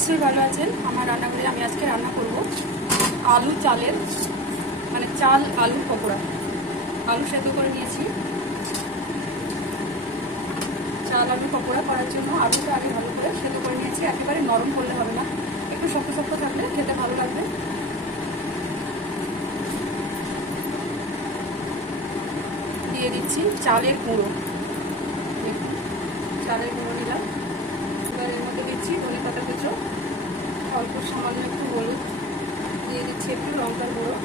নিশ্চয়ই ভালো আছেন। আমার রান্নাঘরে আমি আজকে রান্না করব আলু চালের মানে চাল আলু পকোড়া। আলু সেদ্ধ করে নিয়েছি। চাল আলু পকোড়া করার জন্য আলুটা আগে ভালো করে সেদ্ধ করে নিয়েছি। একেবারে নরম করলে হবে না, একটু শক্ত শক্ত থাকলে খেতে ভালো লাগবে। দিয়ে দিচ্ছি চালের গুঁড়ো, চালের গুঁড়ো নিলাম। এবার এর মধ্যে দিচ্ছি ধনেপাতা কুচো, অল্প সামান্য একটু হলুদ, দিয়ে দিচ্ছি একটু লঙ্কার গুঁড়ো,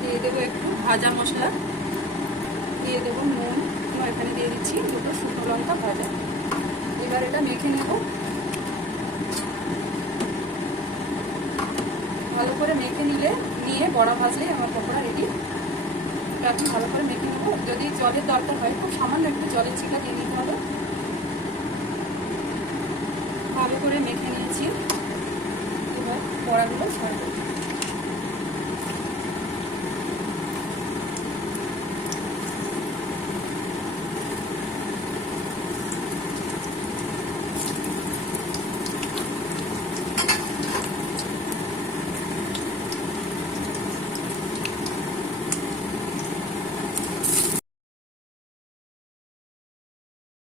দিয়ে দেবো একটু ভাজা মশলা, দিয়ে দেবো নুন, এখানে দিয়ে দিচ্ছি দুটো শুকনো লঙ্কা ভাজা। এবার এটা মেখে নেব, ভালো করে মেখে নিয়ে বড়া ভাজলেই আমার পকোড়া রেডি। এখন ভালো করে মেখে নেব। যদি জলের দরকার হয় খুব সামান্য একটু জলের ছিটা দিয়ে নিতে হবে। ভালো করে মেখে নিয়েছি, এবার বড়াগুলো ছাড়বো।